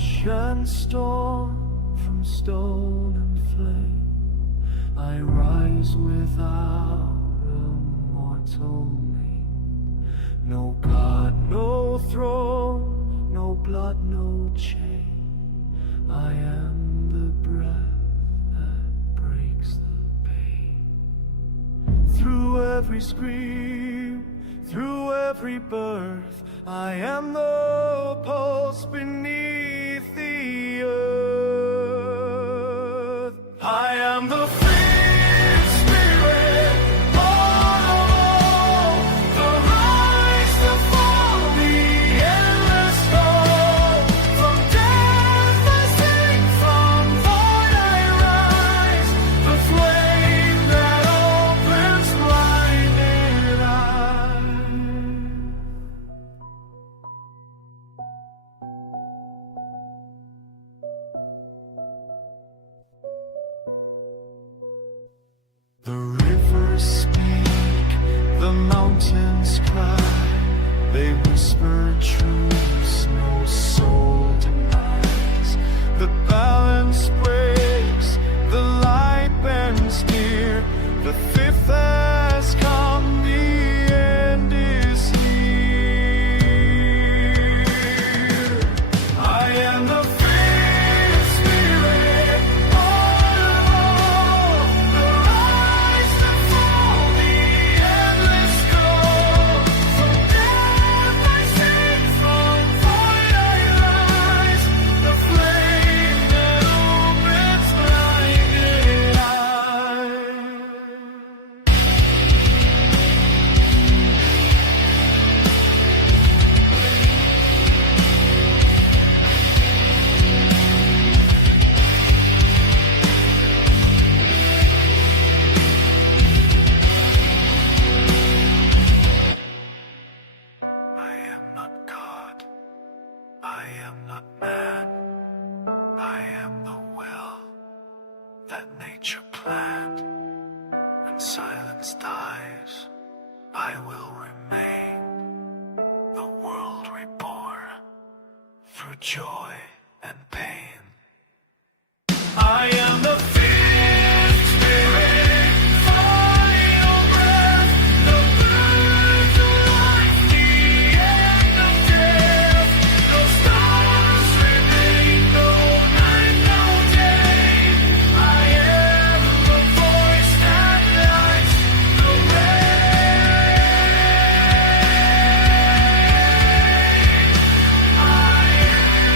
Rush and storm from stone and flame, I rise without a mortal name. No God, no throne, no blood, no chain. I am the breath that breaks the pain. Through every scream, through every birth, I am the pulse beneath the earth. I am the free spirit, oh, the rise, the fall, the endless call. From death I sing, from void I rise, the flame that opens blinded eyes. The rivers speak, the mountains cry, they whisper truths no soul denies. The balance breaks, the light bends near, the fifth has come, the end is here. I am the free spirit, oh, the rise, the fall, the endless call. From death I sing, from void I rise, the flame that opens blinded eyes. I am not God, I am not man, I am the will that nature planned. When silence dies, I will remain, the world reborn, through joy and pain. I am the fifth spirit, final breath, the birth of life, the end of death. No stars remain, no night, no day. I am the voice that lights the way. I am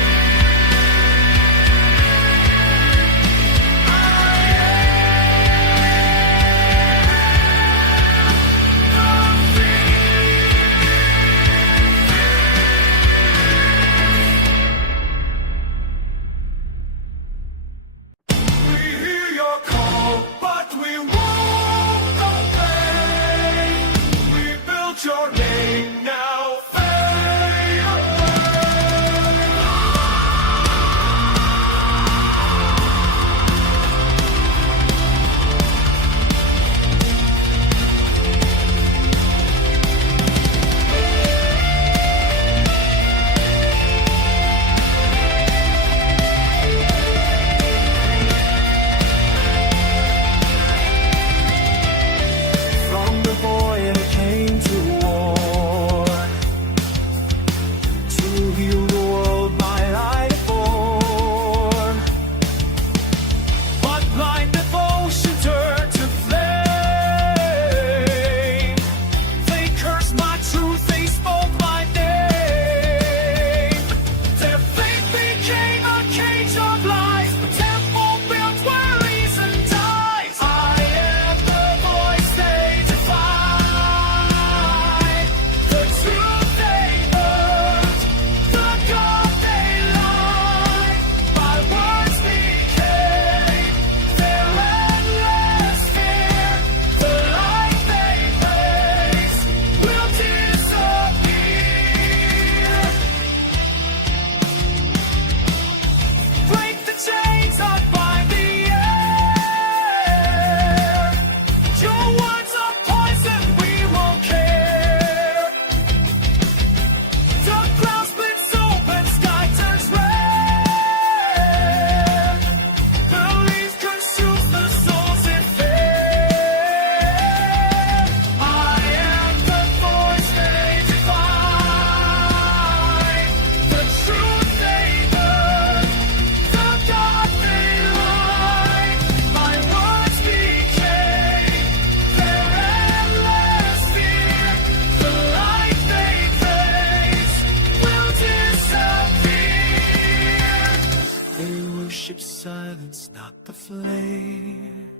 silence, not the flame.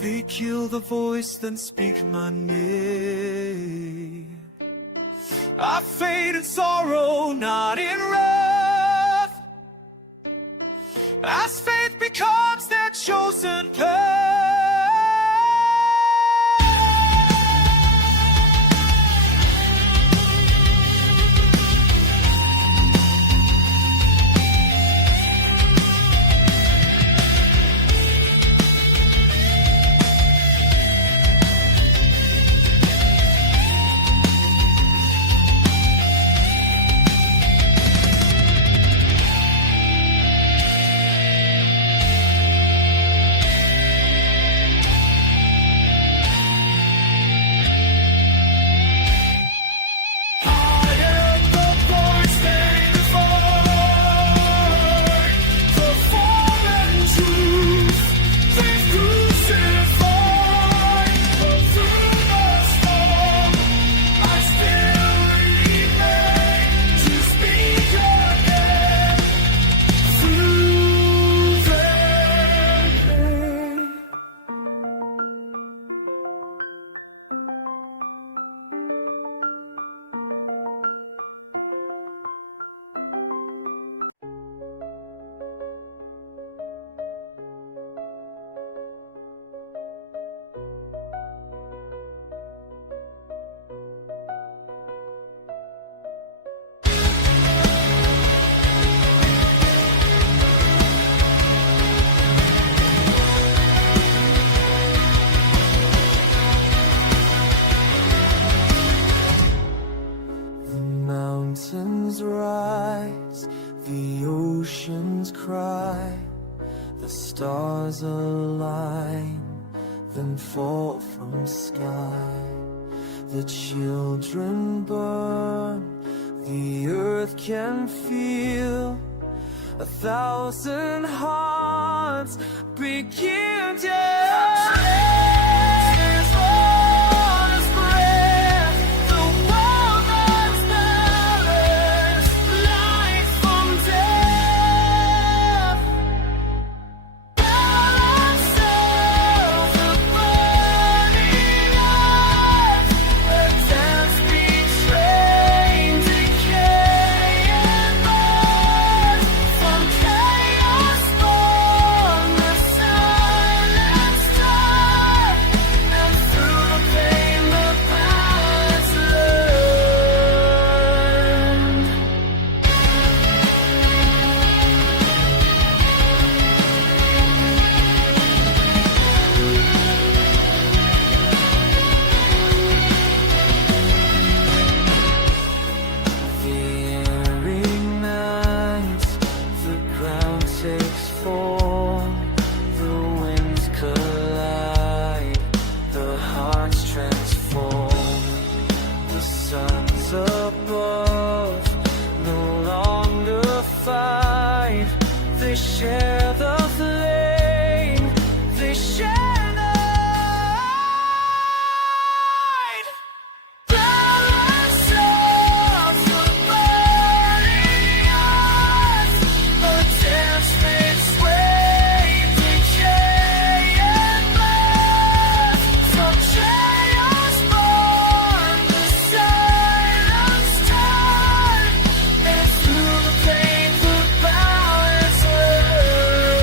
They kill the voice, then speak my name. I fade in sorrow, not in wrath, as faith becomes their chosen path. Mountains rise, the oceans cry, the stars align, then fall from sky. The children burn, the earth can feel 1,000 hearts begin to above no longer fight. They share the flame, they share the light. Balance of the burning earth, a dance made sway, decay and birth. From chaos born, the silence turn, and through the pain the balance learn.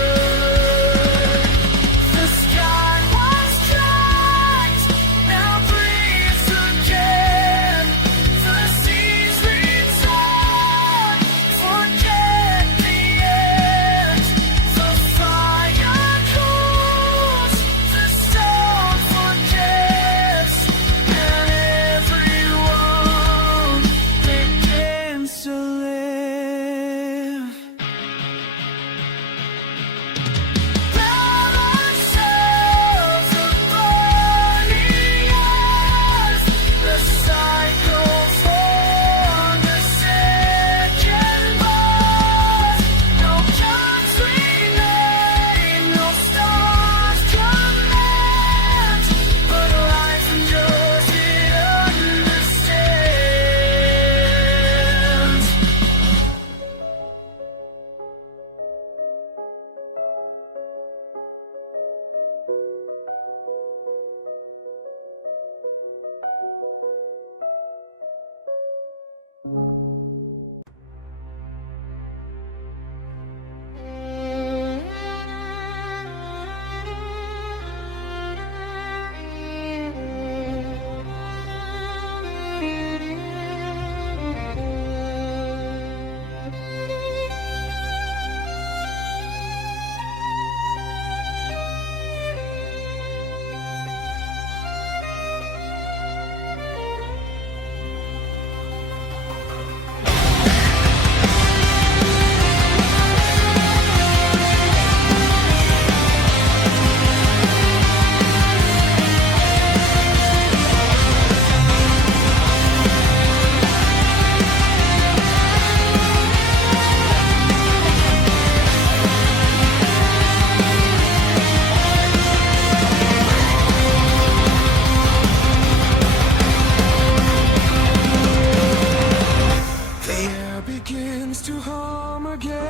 come again.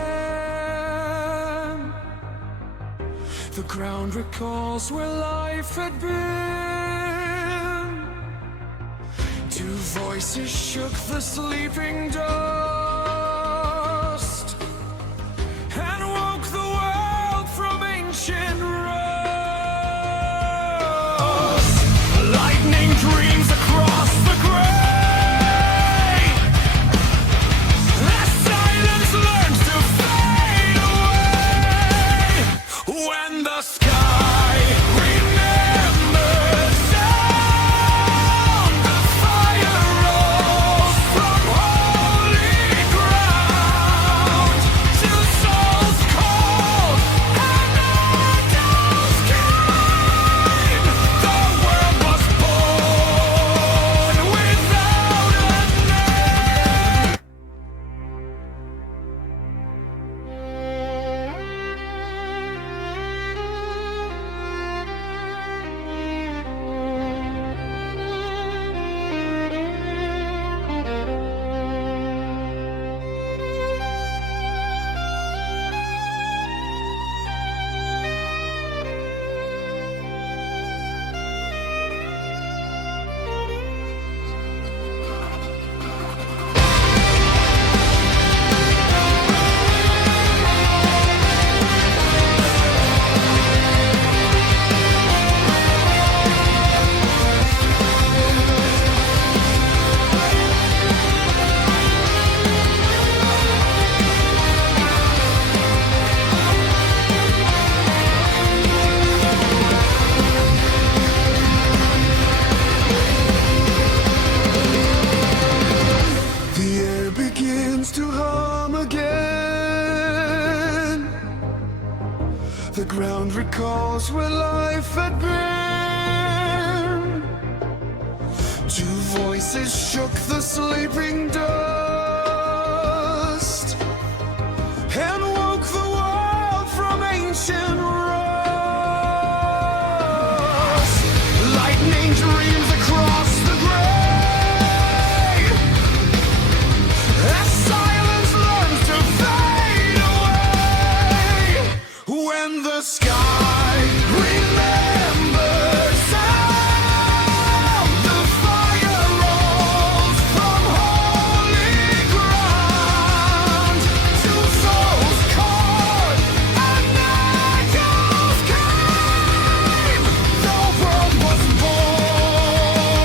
The ground recalls where life had been. Two voices shook the sleeping dust and woke the world from ancient rust. Lightning dreams across the gray as silence learns to fade away. When the sky remembers sound, the fire rolls from holy ground to souls cold and idols came. The world was born without a name. The air begins to hum again. The ground recalls where life had been. Two voices shook the sleeping dust and woke the world from ancient rust. Lightning dreams across the gray as silence learns to fade away. When the sky remembers sound, the fire rolls from holy ground to souls caught and idols came. The world was born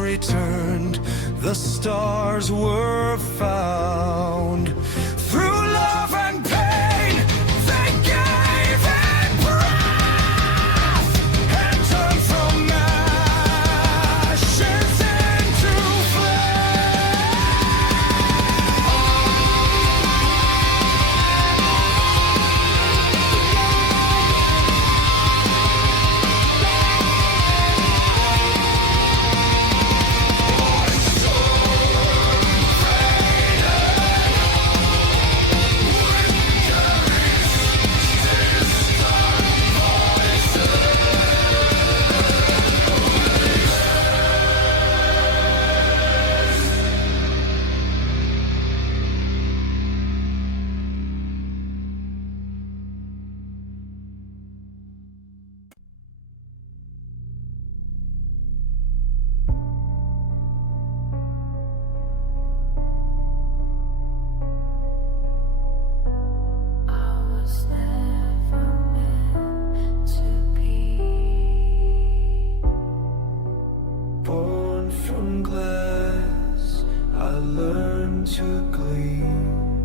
returned, the stars were found. Through love and pain, they gave it breath, and turned from ashes into to gleam,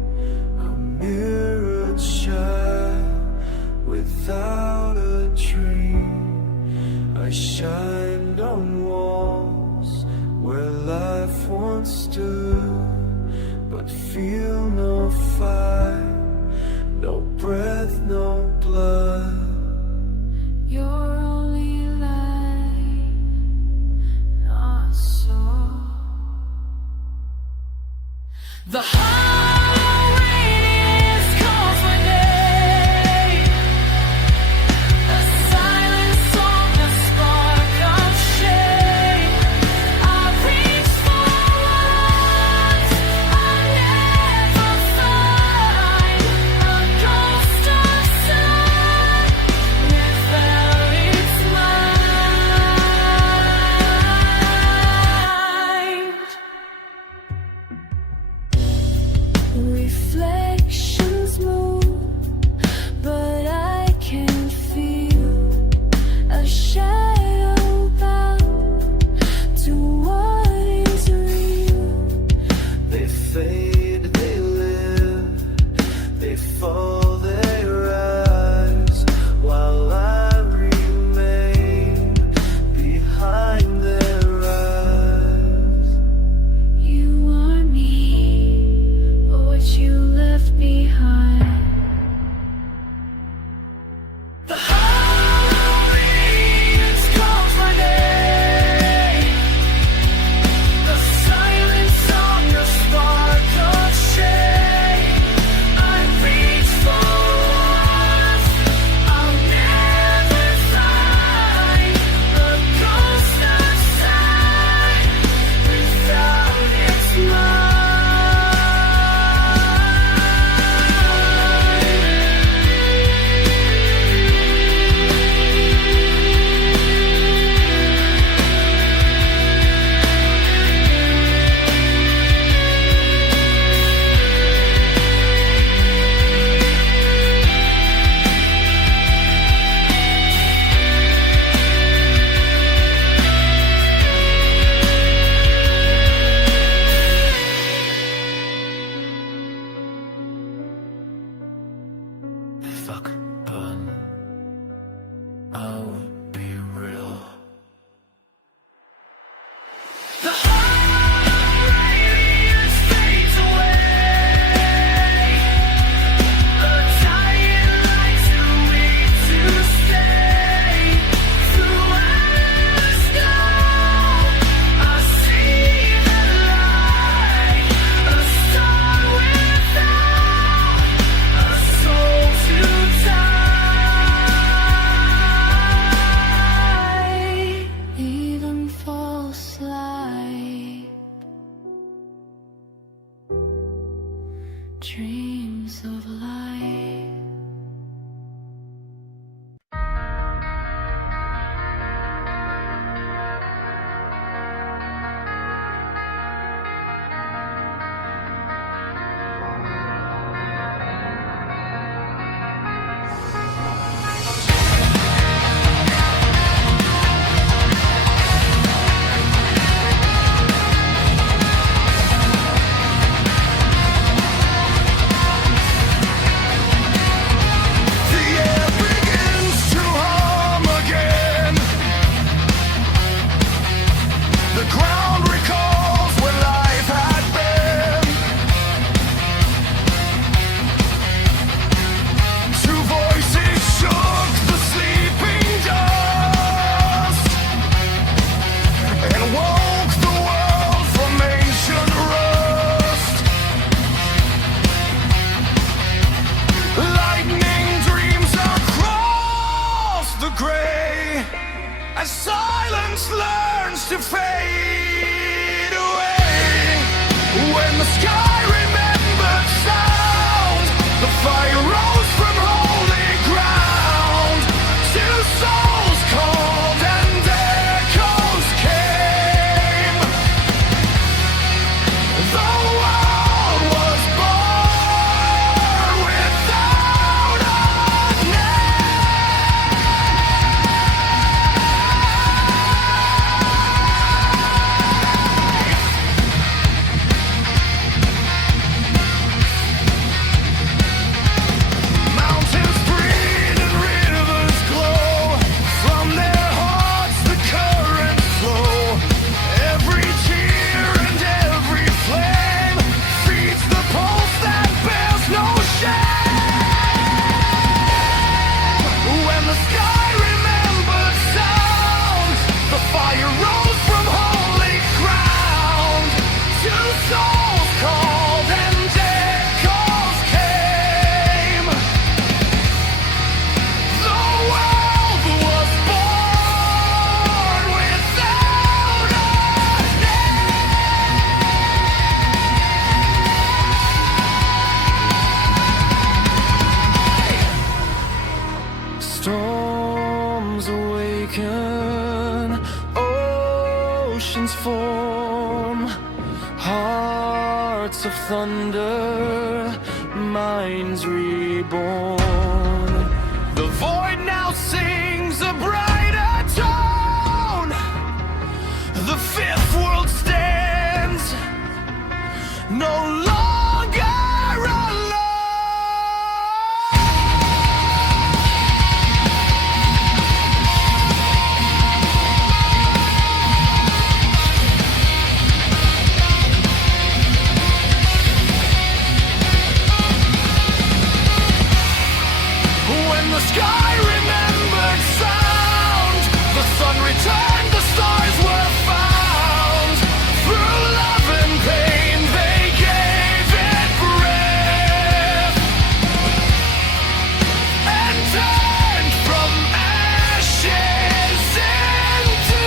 a mirrored shine without a dream. I shined on walls where life once stood, but feel no fire, no breath, no blood. You're only light, not soul. The hollow radiance calls my name. A silent song, a spark of shame. I reach for what I'll never find. A ghost of sun without its mind. Reflections move, but I can feel a shadow bow to what is real. They fade, they live, they fall, they rise, while I remain behind their eyes. You are me, what you left behind. The hollow radiance calls my name. The silent song, a spark of shame. I reach for what I'll never find. A ghost of sight without its mind. Fuck, but I'll be real. The hollow radiance fades away. A dying light too weak to stay. Through endless glow, I see the light. A star without a soul to die. Even false light, dreams of light. nations form, hearts of thunder, minds reborn. The void now sings a brighter tone. The fifth world stands no longer alone. When the sky remembered sound, the sun returned, the stars were found. Through love and pain they gave it breath, and turned from ashes into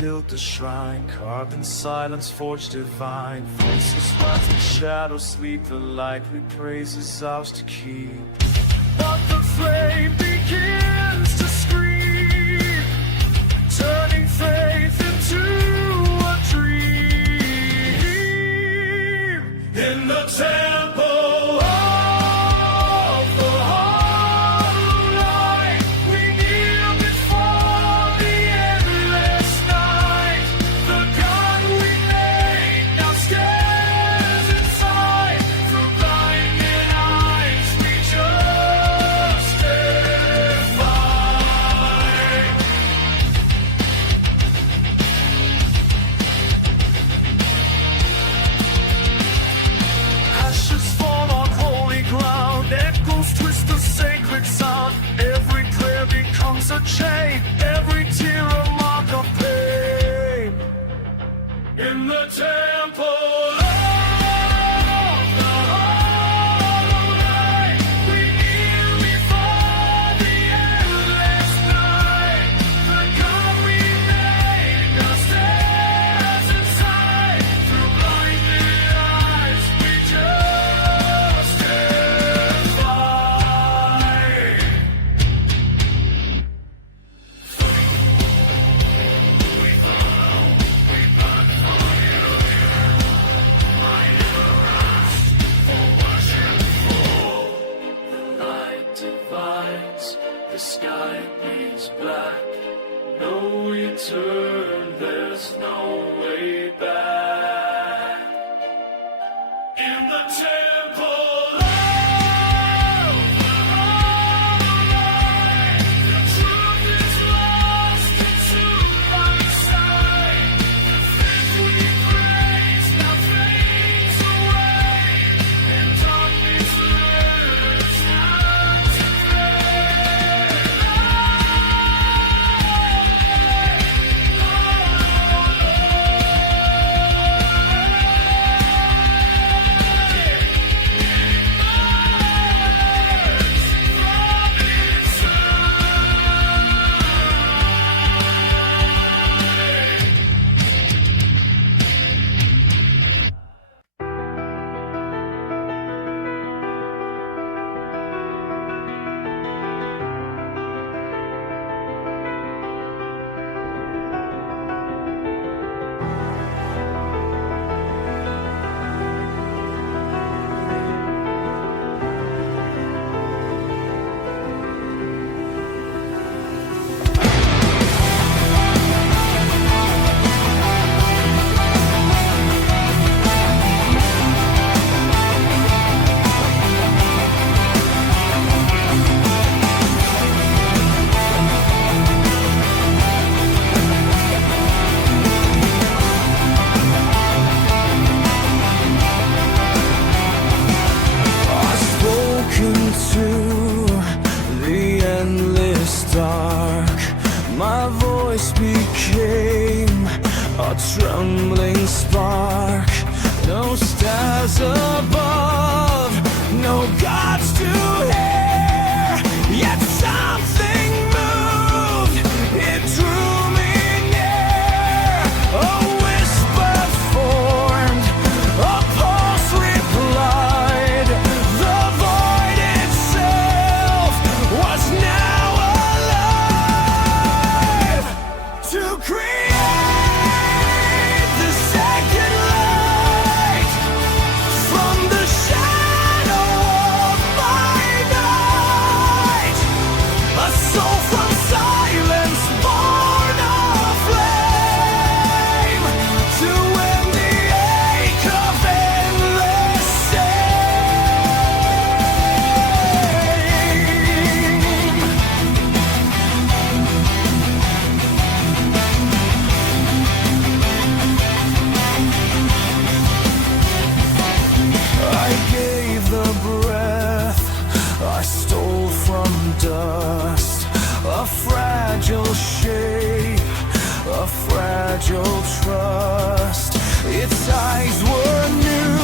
built a shrine, carved in silence, forged divine. Faces rise in shadows, sleep, the light we praise is ours to keep. But the flame begins to scream, turning faith into a dream. In the temple of the hollow light, we kneel before the endless night. The God we made now stares inside. Through blinded eyes we justify. Ashes fall on holy ground, echoes twist the sacred sound. Every prayer becomes a chain, every tear a mark of pain. In the temple of the hollow light, we kneel before the endless night. The God we made now stares inside. Through blinded eyes we justify. The light divides, the sky bleeds black. No return, there's no way back. In the temple of the hollow light, the truth is lost, consumed by sight. The faith we praise now fades away, and darkness learns not to fade. spark, no stars above, no gods to hear, yet something moved, it drew me near. A whisper formed, a pulse replied, the void itself was now alive to create the second light from the shadow of my night. A soul from silence born of flame to end the ache of endless shame. I gave the breath I stole from dust, a fragile shape, a fragile trust. Its eyes were new,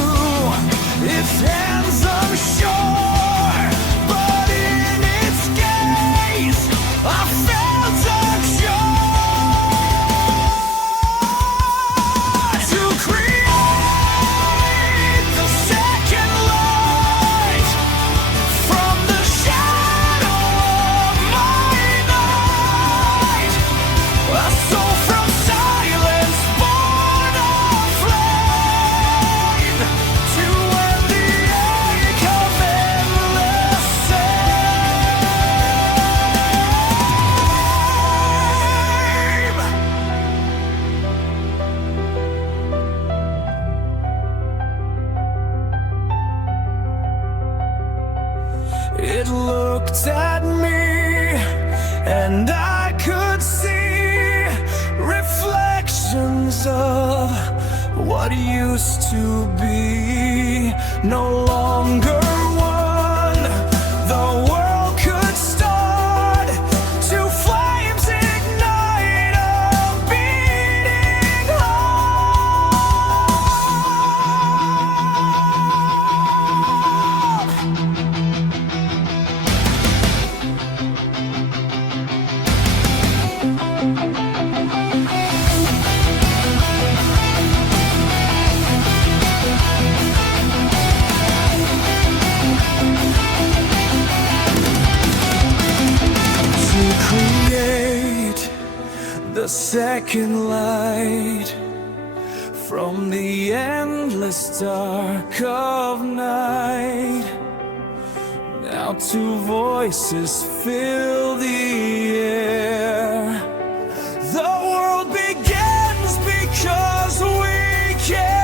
its hands unsure, but in its gaze I felt a cure to create the second light from the shadow of my night. A soul from silence born of flame to end the ache of endless shame. It looked at me and I could see reflections of what used to be. No longer one, the world could start to flames ignite a beating heart. To create the second light from the endless dark of night. Now two voices fill the air. The world begins because we care.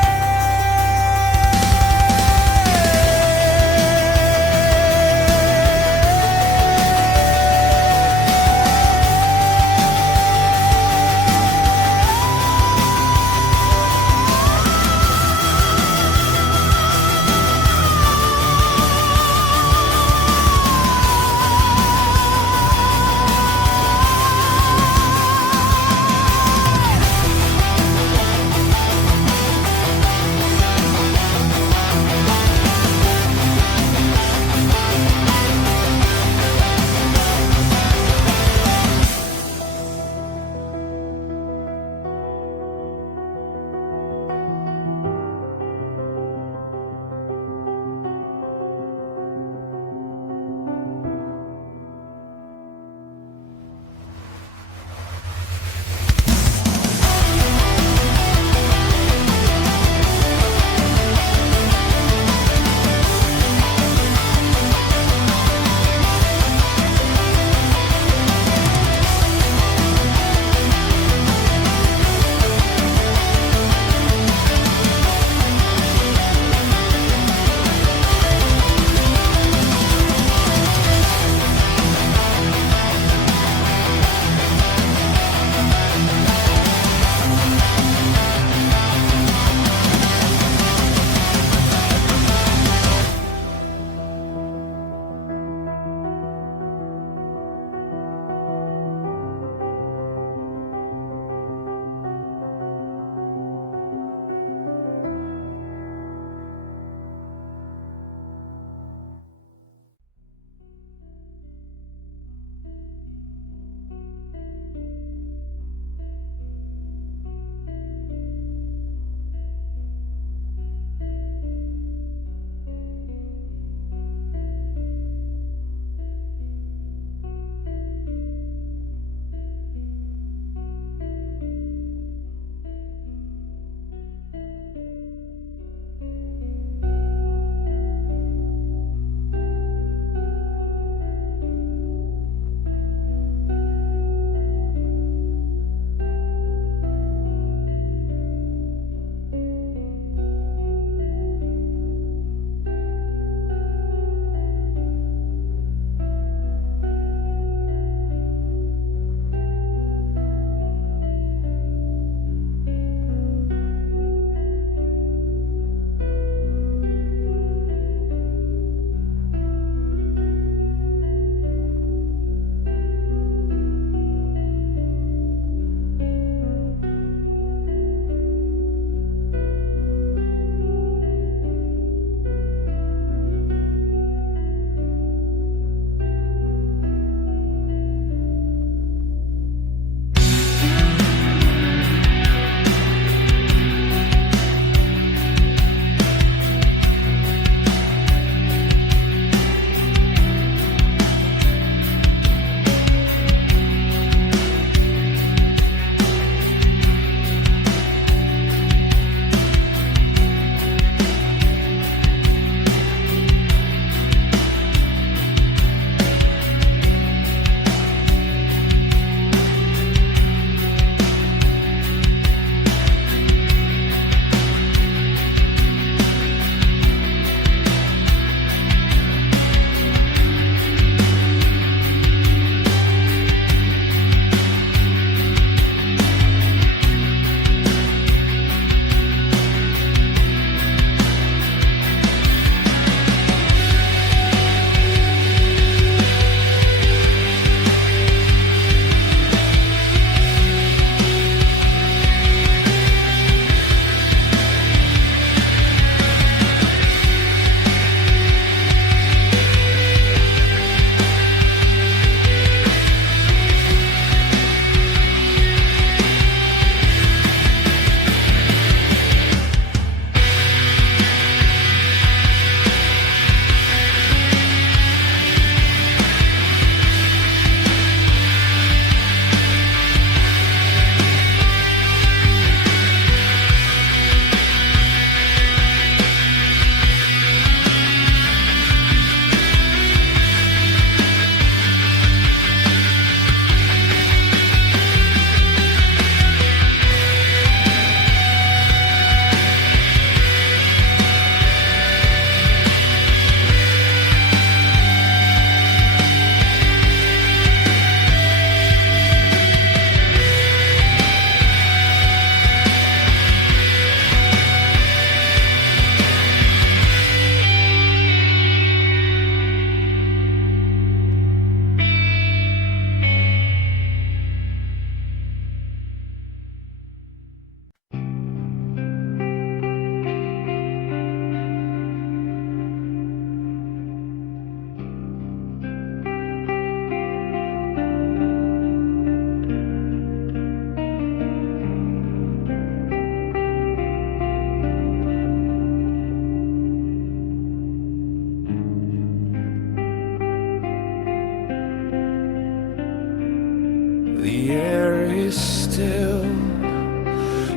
The air is still,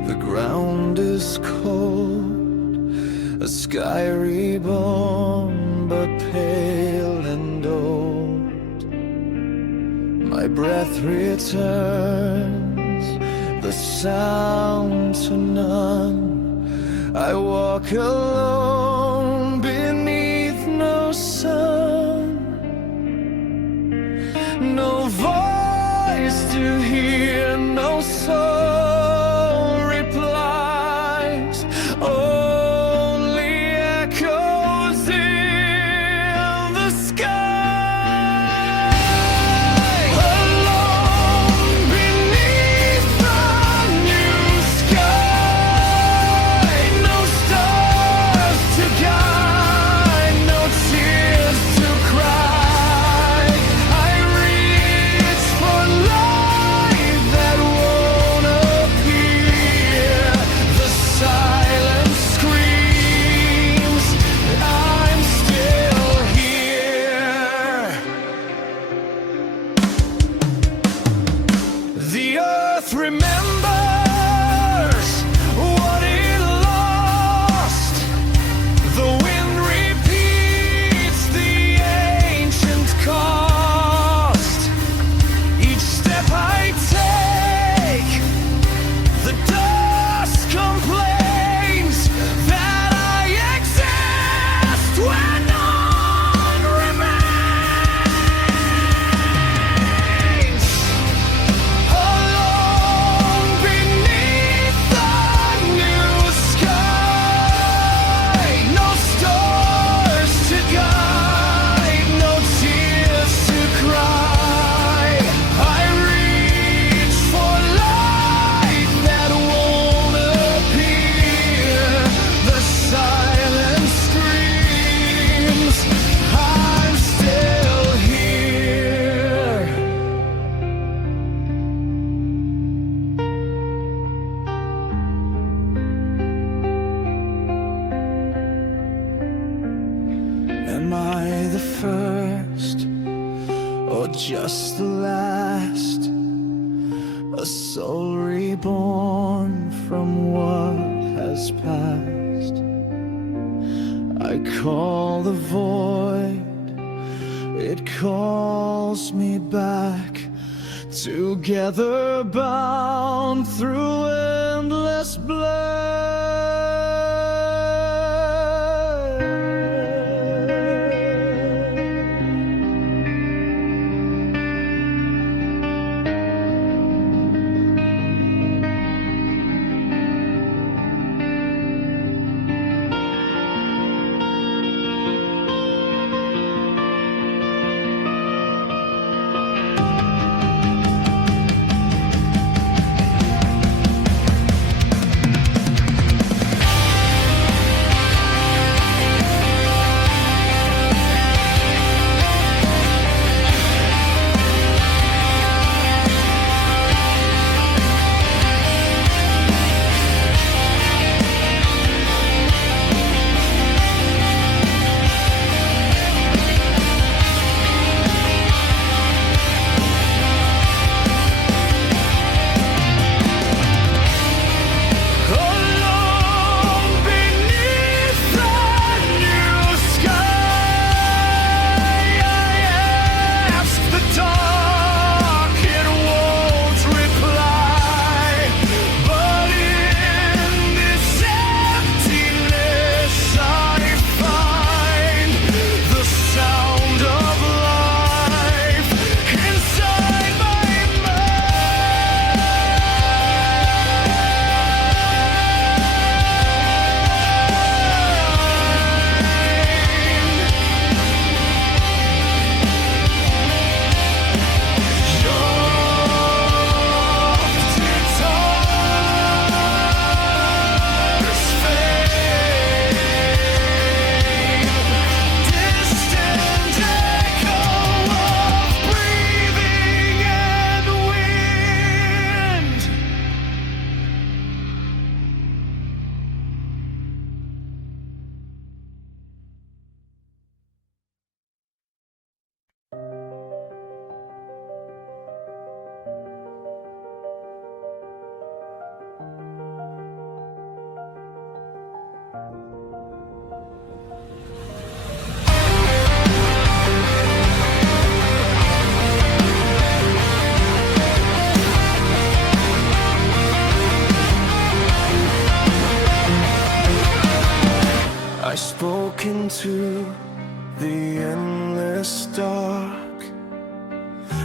the ground is cold, a sky reborn but pale and old. My breath returns, the sound to none. I walk alone beneath no sun, no voice to hear, no soul replies, only echoes in the sky. Alone beneath the new sky, no stars to guide, no tears to cry. I reach for light that won't appear. The silence screams, I'm still here. The earth remembers what it lost. The wind repeats the ancient cost. Each step I take, the dust complains that I exist when none remains. Alone beneath the new sky, no stars to guide, no tears to cry. I reach for light that won't appear. The silence screams, I'm still here. Am I the first or just the last? A soul reborn from what has passed. I call the void, it calls me back. Together bound through endless blood.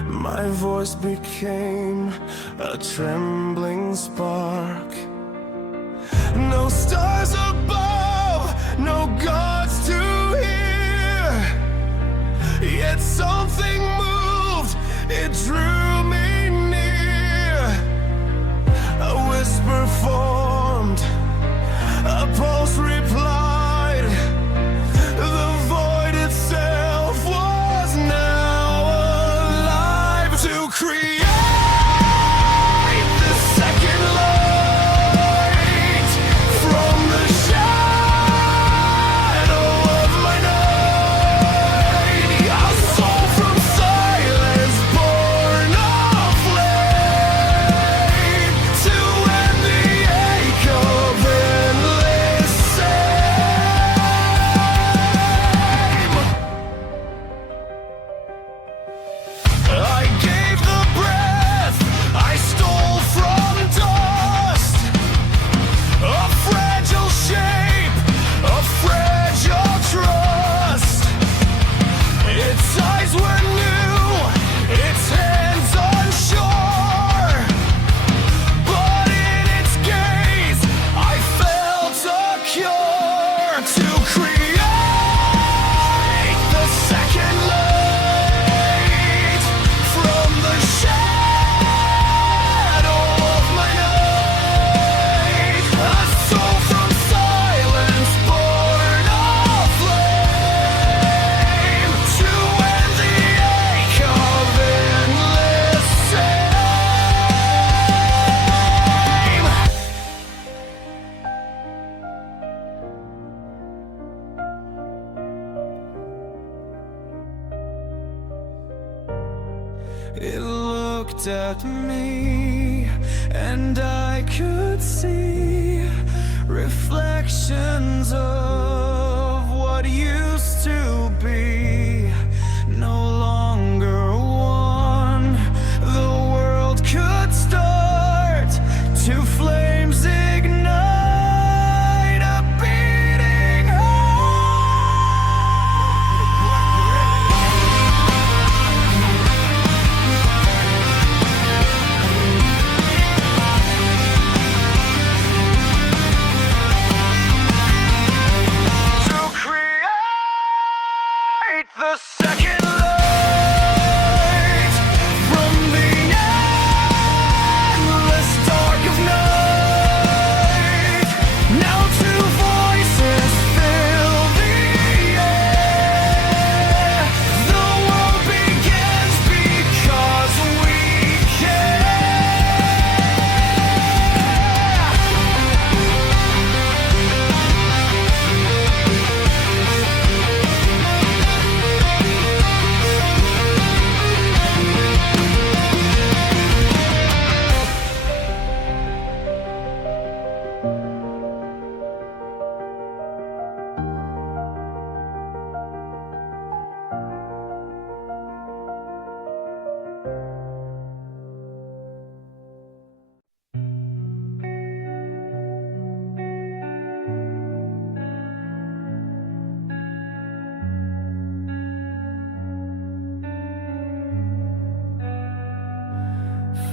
My voice became a trembling spark. No stars above, no gods to hear, yet something moved, it drew me near. A whisper formed, a pulse replied. The void itself was now alive to create the second light from the shadow of my night. A soul from silence born of flame to end the ache of endless shame. I gave the breath I stole from dust, a fragile shape, a fragile trust. Its eyes were new, its hands unsure, but in its gaze I felt a cure to create the second light from the shadow of my night. A soul from silence born of flame to end the ache of endless shame. It looked at me, and I could see reflections of what used to be. No longer one, the world could start to flames ignite a beating to create the second light from the endless dark of night. Now two voices fill the air. The world begins because we care.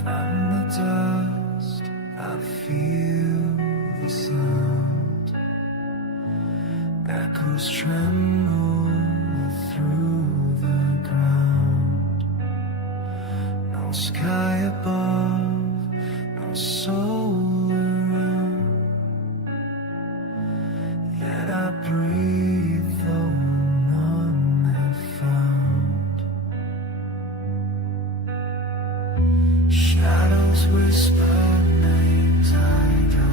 From the dust, I feel the sound. Echoes tremble through the ground. No sky above, no soul around. Yet I breathe though none have found. Shadows whisper names I don't